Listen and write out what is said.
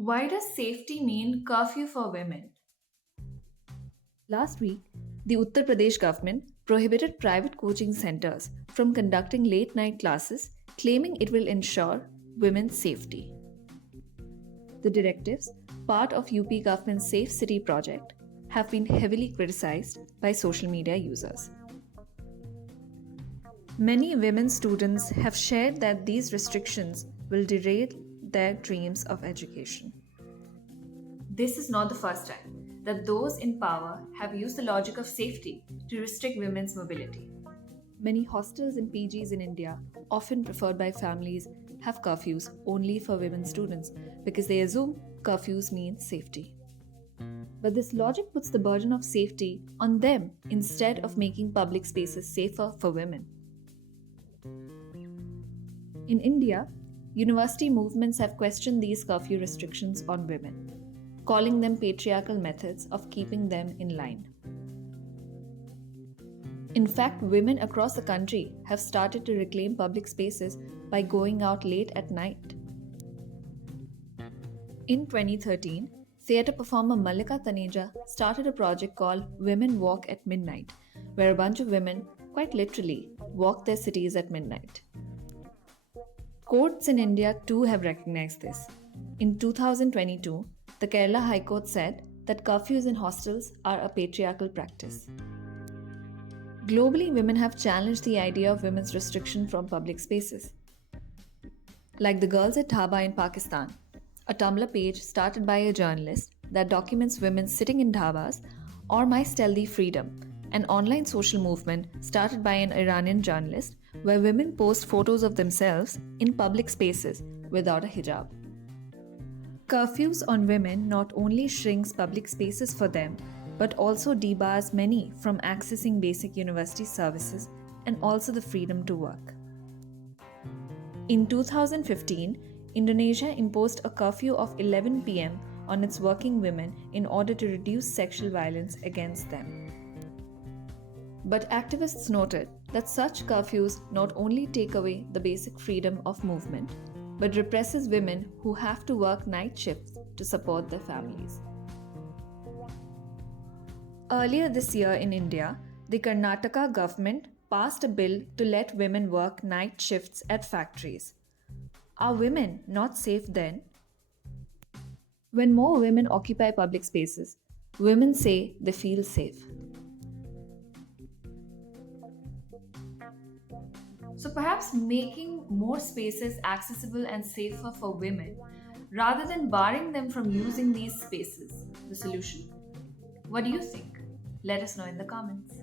Why does safety mean curfew for women? Last week, the Uttar Pradesh government prohibited private coaching centers from conducting late night classes, claiming it will ensure women's safety. The directives, part of UP government's Safe City project, have been heavily criticized by social media users. Many women students have shared that these restrictions will derail their dreams of education. This is not the first time that those in power have used the logic of safety to restrict women's mobility. Many hostels and PGs in India, often preferred by families, have curfews only for women students because they assume curfews mean safety. But this logic puts the burden of safety on them instead of making public spaces safer for women. In India, university movements have questioned these curfew restrictions on women, calling them patriarchal methods of keeping them in line. In fact, women across the country have started to reclaim public spaces by going out late at night. In 2013, theatre performer Mallika Taneja started a project called Women Walk at Midnight, where a bunch of women, quite literally, walk their cities at midnight. Courts in India too have recognized this. In 2022, the Kerala High Court said that curfews in hostels are a patriarchal practice. Globally, women have challenged the idea of women's restriction from public spaces. Like the Girls at Dhaba in Pakistan, a Tumblr page started by a journalist that documents women sitting in dhabas, or My Stealthy Freedom, an online social movement started by an Iranian journalist where women post photos of themselves in public spaces without a hijab. Curfews on women not only shrinks public spaces for them, but also debars many from accessing basic university services and also the freedom to work. In 2015, Indonesia imposed a curfew of 11 p.m. on its working women in order to reduce sexual violence against them. But activists noted that such curfews not only take away the basic freedom of movement, but represses women who have to work night shifts to support their families. Earlier this year in India, the Karnataka government passed a bill to let women work night shifts at factories. Are women not safe then? When more women occupy public spaces, women say they feel safe. So perhaps making more spaces accessible and safer for women rather than barring them from using these spaces, the solution. What do you think? Let us know in the comments.